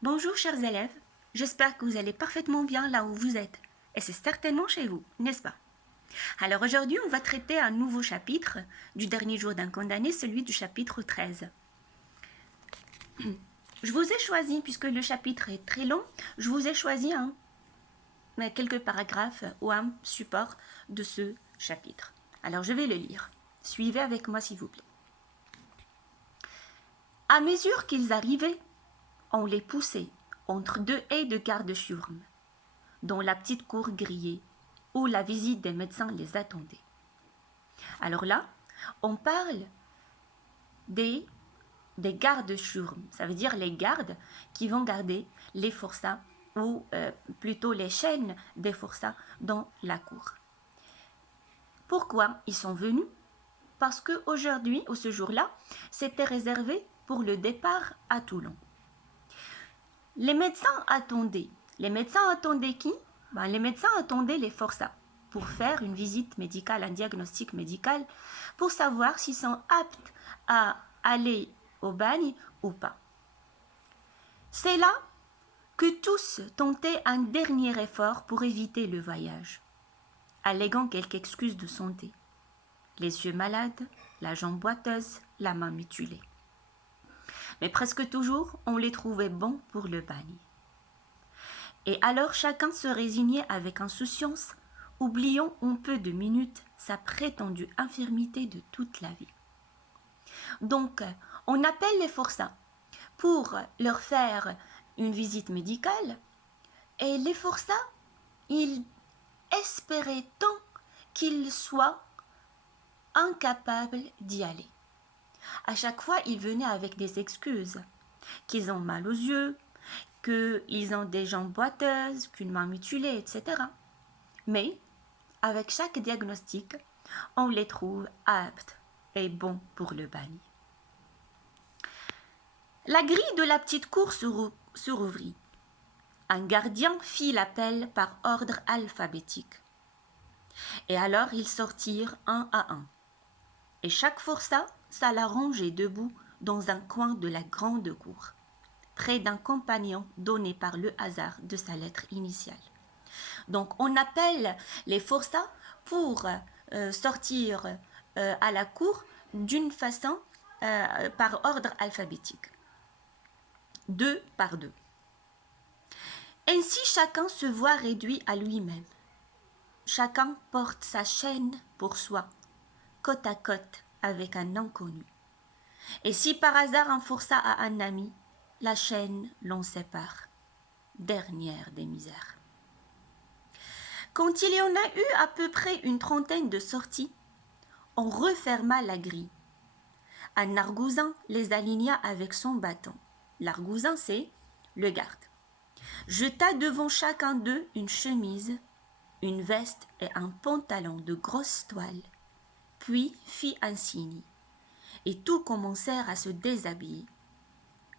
Bonjour chers élèves, j'espère que vous allez parfaitement bien là où vous êtes. Et c'est certainement chez vous, n'est-ce pas? Alors aujourd'hui, on va traiter un nouveau chapitre du dernier jour d'un condamné, celui du chapitre 13. Je vous ai choisi, puisque le chapitre est très long, je vous ai choisi quelques paragraphes ou un support de ce chapitre. Alors je vais le lire. Suivez avec moi s'il vous plaît. À mesure qu'ils arrivaient, on les poussait entre deux haies de garde-chiourme, dont la petite cour grillée, où la visite des médecins les attendait. Alors là, on parle des gardes-chiourme, ça veut dire les gardes qui vont garder les forçats ou plutôt les chaînes des forçats dans la cour. Pourquoi ils sont venus? Parce qu'aujourd'hui, ou ce jour-là, c'était réservé pour le départ à Toulon. Les médecins attendaient. Les médecins attendaient qui? Les médecins attendaient les forçats pour faire une visite médicale, un diagnostic médical, pour savoir s'ils sont aptes à aller au bagne ou pas. C'est là que tous tentaient un dernier effort pour éviter le voyage, alléguant quelques excuses de santé. Les yeux malades, la jambe boiteuse, la main mutilée. Mais presque toujours, on les trouvait bons pour le bagne. Et alors chacun se résignait avec insouciance, oubliant en peu de minutes sa prétendue infirmité de toute la vie. Donc, on appelle les forçats pour leur faire une visite médicale, et les forçats, ils espéraient tant qu'ils soient incapables d'y aller. À chaque fois, ils venaient avec des excuses, qu'ils ont mal aux yeux, qu'ils ont des jambes boiteuses, qu'une main mutilée, etc. Mais, avec chaque diagnostic, on les trouve aptes et bons pour le bagne. La grille de la petite cour se rouvrit. Un gardien fit l'appel par ordre alphabétique. Et alors ils sortirent un à un. Et chaque forçat s'alla ranger debout dans un coin de la grande cour, près d'un compagnon donné par le hasard de sa lettre initiale. Donc on appelle les forçats pour sortir à la cour d'une façon par ordre alphabétique, deux par deux. Ainsi chacun se voit réduit à lui-même. Chacun porte sa chaîne pour soi, côte à côte avec un inconnu. Et si par hasard un forçat a un ami, la chaîne l'en sépare. Dernière des misères. Quand il y en a eu à peu près une trentaine de sorties, on referma la grille. Un argousin les aligna avec son bâton. L'argousin, c'est le garde. Jeta devant chacun d'eux une chemise, une veste et un pantalon de grosse toile, puis fit un signe, et tous commencèrent à se déshabiller.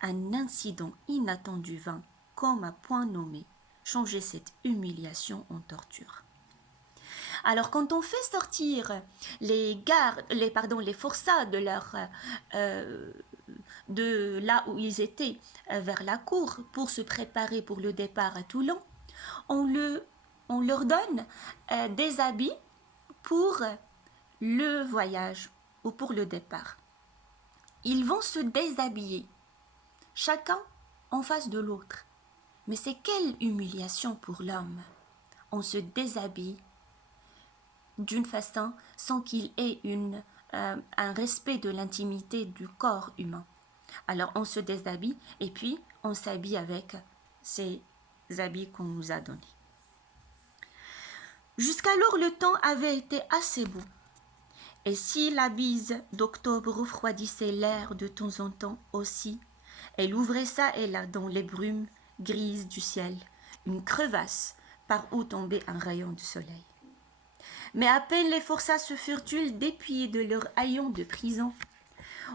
Un incident inattendu vint, comme à point nommé, changer cette humiliation en torture. Alors quand on fait sortir les forçats de là où ils étaient vers la cour pour se préparer pour le départ à Toulon, on leur donne des habits pour le voyage ou pour le départ. Ils vont se déshabiller, chacun en face de l'autre. Mais c'est quelle humiliation pour l'homme. On se déshabille d'une façon sans qu'il ait un respect de l'intimité du corps humain. Alors on se déshabille et puis on s'habille avec ces habits qu'on nous a donnés. Jusqu'alors le temps avait été assez beau. Et si la bise d'octobre refroidissait l'air de temps en temps aussi, elle ouvrait ça et là dans les brumes grises du ciel, une crevasse par où tombait un rayon de soleil. Mais à peine les forçats se furent-ils dépouillés de leur haillon de prison,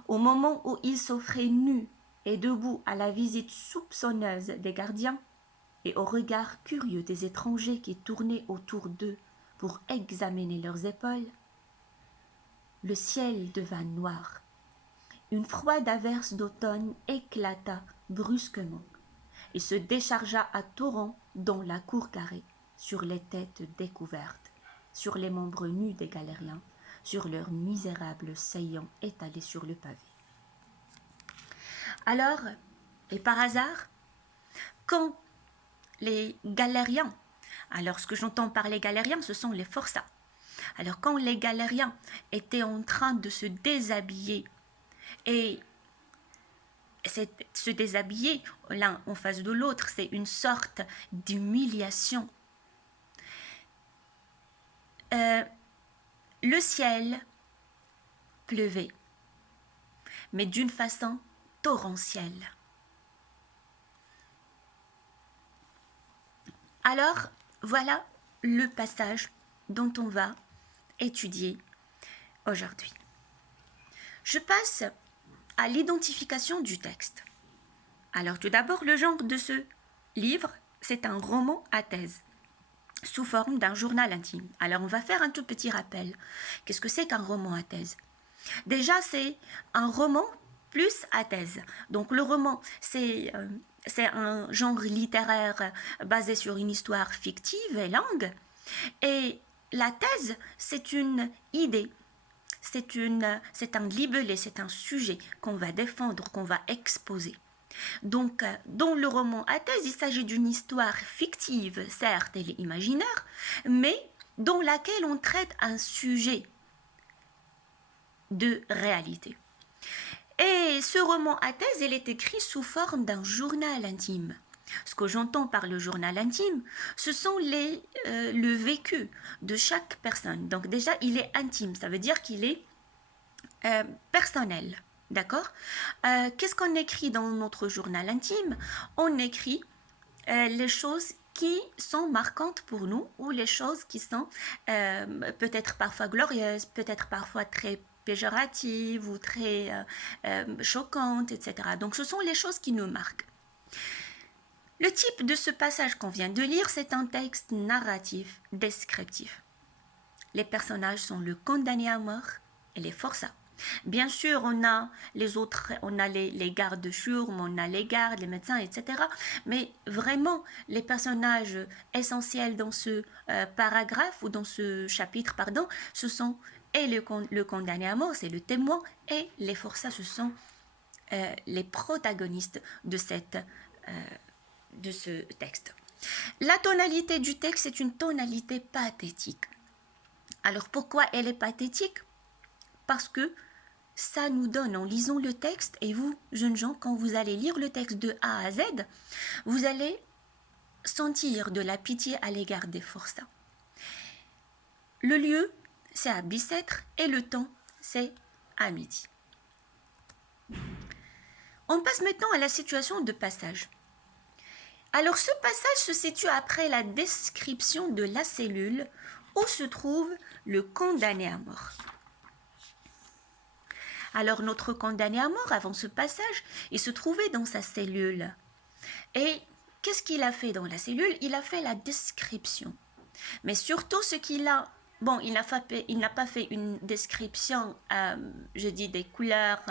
au moment où ils s'offraient nus et debout à la visite soupçonneuse des gardiens et au regard curieux des étrangers qui tournaient autour d'eux pour examiner leurs épaules, le ciel devint noir. Une froide averse d'automne éclata brusquement, et se déchargea à torrent dans la cour carrée, sur les têtes découvertes, sur les membres nus des galériens, sur leurs misérables saillants étalés sur le pavé. Alors, et par hasard, quand les galériens, alors ce que j'entends par les galériens, ce sont les forçats. Alors quand les galériens étaient en train de se déshabiller, et se déshabiller l'un en face de l'autre, c'est une sorte d'humiliation. Le ciel pleuvait, mais d'une façon torrentielle. Alors, voilà le passage dont on va étudier aujourd'hui. Je passe à l'identification du texte. Alors, tout d'abord, le genre de ce livre, c'est un roman à thèse, sous forme d'un journal intime. Alors, on va faire un tout petit rappel. Qu'est-ce que c'est qu'un roman à thèse? Déjà, c'est un roman plus à thèse. Donc, le roman, c'est un genre littéraire basé sur une histoire fictive et longue. Et la thèse, c'est une idée, c'est un libellé, c'est un sujet qu'on va défendre, qu'on va exposer. Donc, dans le roman à thèse, il s'agit d'une histoire fictive, certes, elle est imaginaire, mais dans laquelle on traite un sujet de réalité. Et ce roman à thèse, il est écrit sous forme d'un journal intime. Ce que j'entends par le journal intime, ce sont le vécu de chaque personne. Donc déjà, il est intime, ça veut dire qu'il est personnel. D'accord? Qu'est-ce qu'on écrit dans notre journal intime? On écrit les choses qui sont marquantes pour nous ou les choses qui sont peut-être parfois glorieuses, peut-être parfois très péjoratives ou très choquantes, etc. Donc ce sont les choses qui nous marquent. Le type de ce passage qu'on vient de lire, c'est un texte narratif, descriptif. Les personnages sont le condamné à mort et les forçats. Bien sûr, on a les autres, on a les gardes de chiourme, on a les gardes, les médecins, etc. Mais vraiment, les personnages essentiels dans ce paragraphe ou dans ce chapitre, pardon, ce sont et le condamné à mort, c'est le témoin, et les forçats, ce sont les protagonistes de ce texte. La tonalité du texte est une tonalité pathétique. Alors pourquoi elle est pathétique? Parce que ça nous donne, en lisant le texte, et vous, jeunes gens, quand vous allez lire le texte de A à Z, vous allez sentir de la pitié à l'égard des forçats. Le lieu, c'est à Bicêtre, et le temps, c'est à midi. On passe maintenant à la situation de passage. Alors ce passage se situe après la description de la cellule où se trouve le condamné à mort. Alors notre condamné à mort, avant ce passage, il se trouvait dans sa cellule. Et qu'est-ce qu'il a fait dans la cellule? Il a fait la description. Mais surtout ce qu'il a... Bon, il n'a pas fait une description, je dis, des couleurs,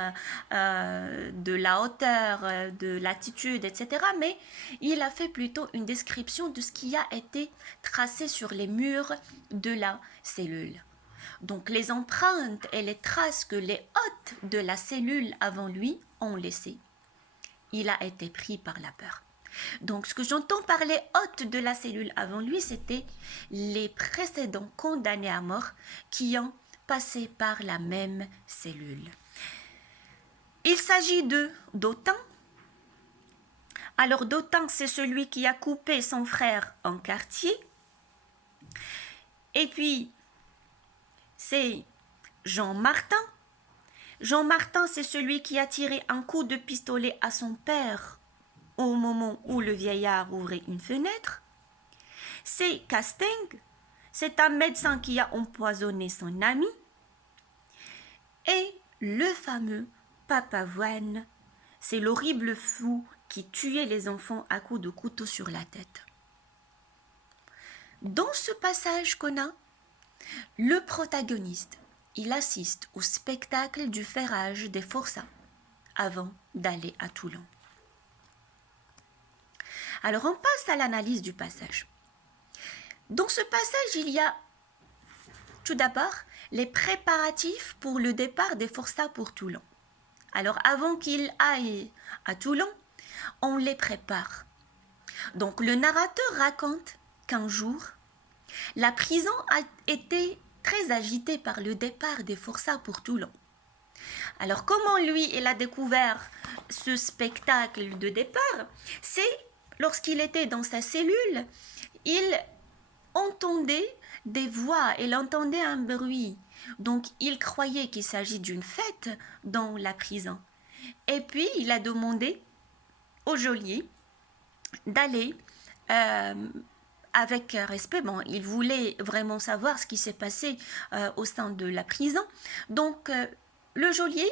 de la hauteur, de l'attitude, etc. Mais il a fait plutôt une description de ce qui a été tracé sur les murs de la cellule. Donc les empreintes et les traces que les hôtes de la cellule avant lui ont laissées. Il a été pris par la peur. Donc ce que j'entends par les hôtes de la cellule avant lui, c'était les précédents condamnés à mort qui ont passé par la même cellule. Il s'agit de Dautin. Alors Dautin, c'est celui qui a coupé son frère en quartier. Et puis, c'est Jean Martin. Jean Martin, c'est celui qui a tiré un coup de pistolet à son père au moment où le vieillard ouvrait une fenêtre. C'est Castaing, c'est un médecin qui a empoisonné son ami. Et le fameux Papavoine, c'est l'horrible fou qui tuait les enfants à coups de couteau sur la tête. Dans ce passage qu'on a, le protagoniste, il assiste au spectacle du ferrage des forçats avant d'aller à Toulon. Alors on passe à l'analyse du passage. Dans ce passage, il y a tout d'abord les préparatifs pour le départ des forçats pour Toulon. Alors avant qu'ils aillent à Toulon, on les prépare. Donc le narrateur raconte qu'un jour, la prison a été très agitée par le départ des forçats pour Toulon. Alors comment lui, il a découvert ce spectacle de départ? C'est lorsqu'il était dans sa cellule, il entendait des voix, il entendait un bruit. Donc il croyait qu'il s'agit d'une fête dans la prison. Et puis il a demandé au geôlier d'aller avec respect. Bon, il voulait vraiment savoir ce qui s'est passé au sein de la prison. Donc le geôlier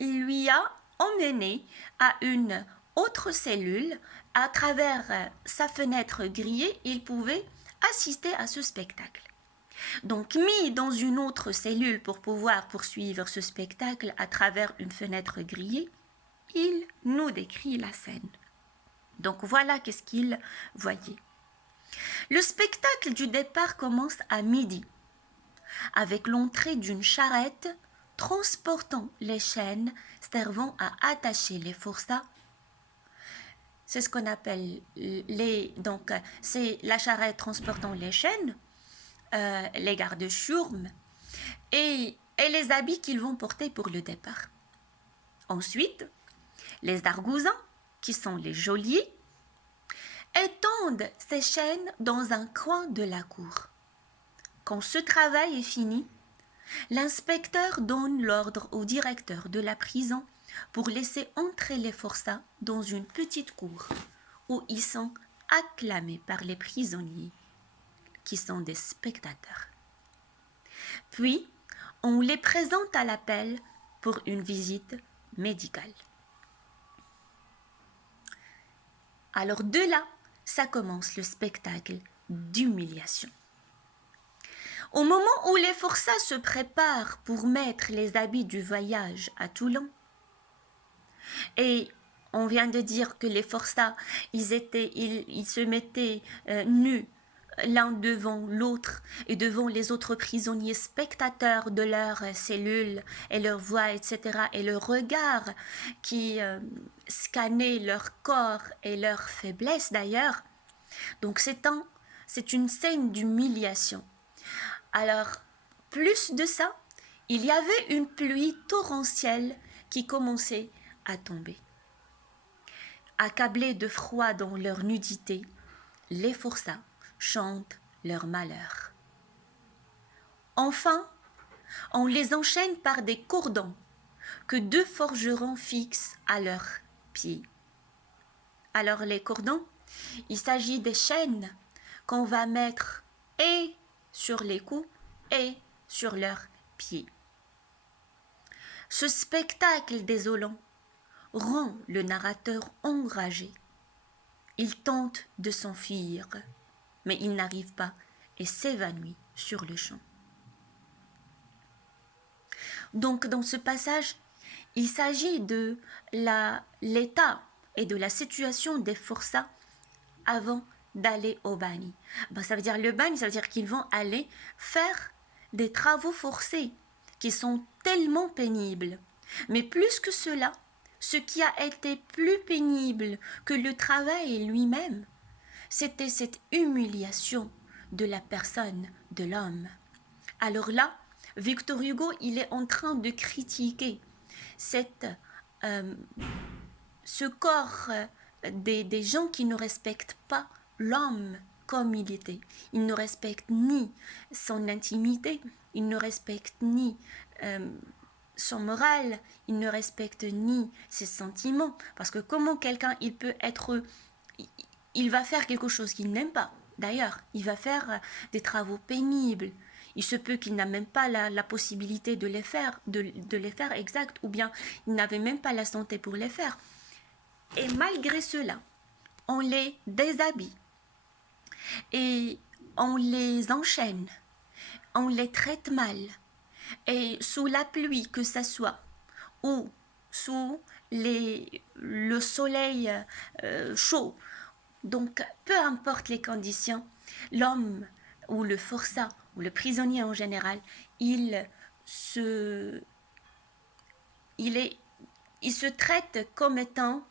lui a emmené à une autre cellule. À travers sa fenêtre grillée, il pouvait assister à ce spectacle. Donc mis dans une autre cellule pour pouvoir poursuivre ce spectacle à travers une fenêtre grillée, il nous décrit la scène. Donc voilà qu'est-ce qu'il voyait. Le spectacle du départ commence à midi, avec l'entrée d'une charrette transportant les chaînes servant à attacher les forçats. C'est ce qu'on appelle c'est la charrette transportant les chaînes, les garde-chiourmes et les habits qu'ils vont porter pour le départ. Ensuite, les argousins, qui sont les geôliers, étendent ces chaînes dans un coin de la cour. Quand ce travail est fini, l'inspecteur donne l'ordre au directeur de la prison pour laisser entrer les forçats dans une petite cour où ils sont acclamés par les prisonniers qui sont des spectateurs. Puis, on les présente à l'appel pour une visite médicale. Alors de là, ça commence le spectacle d'humiliation. Au moment où les forçats se préparent pour mettre les habits du voyage à Toulon, et on vient de dire que les forçats, ils se mettaient nus l'un devant l'autre et devant les autres prisonniers spectateurs de leur cellule et leur voix, etc. et le regard qui scannait leur corps et leur faiblesse d'ailleurs. Donc c'est une scène d'humiliation. Alors, plus de ça, il y avait une pluie torrentielle qui commençait à tomber. Accablés de froid dans leur nudité, les forçats chantent leur malheur. Enfin, on les enchaîne par des cordons que 2 forgerons fixent à leurs pieds. Alors les cordons, il s'agit des chaînes qu'on va mettre et sur les cous et sur leurs pieds. Ce spectacle désolant rend le narrateur enragé. Il tente de s'enfuir, mais il n'arrive pas et s'évanouit sur le champ. Donc dans ce passage, il s'agit de l'état et de la situation des forçats avant d'aller au bagne. Ça veut dire le bagne, ça veut dire qu'ils vont aller faire des travaux forcés qui sont tellement pénibles. Mais plus que cela, ce qui a été plus pénible que le travail lui-même, c'était cette humiliation de la personne, de l'homme. Alors là, Victor Hugo, il est en train de critiquer ce corps des gens qui ne respectent pas l'homme comme il était. Ils ne respectent ni son intimité, ils ne respectent ni son moral, ils ne respectent ni ses sentiments. Parce que comment quelqu'un, il va faire quelque chose qu'il n'aime pas. D'ailleurs, il va faire des travaux pénibles. Il se peut qu'il n'a même pas la possibilité de les faire, exact, ou bien il n'avait même pas la santé pour les faire. Et malgré cela, on les déshabille et on les enchaîne, on les traite mal. Et sous la pluie que ça soit, ou sous le soleil chaud, Donc, peu importe les conditions, l'homme ou le forçat ou le prisonnier en général, il se traite comme étant,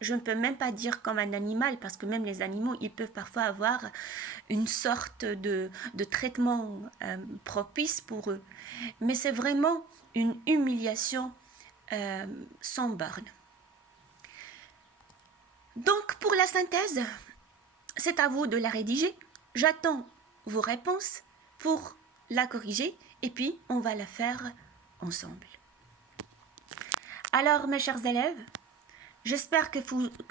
je ne peux même pas dire comme un animal, parce que même les animaux, ils peuvent parfois avoir une sorte de traitement propice pour eux. Mais c'est vraiment une humiliation sans borne. Donc, pour la synthèse, c'est à vous de la rédiger. J'attends vos réponses pour la corriger et puis on va la faire ensemble. Alors, mes chers élèves, j'espère que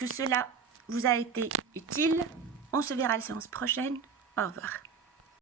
cela vous a été utile. On se verra la séance prochaine. Au revoir.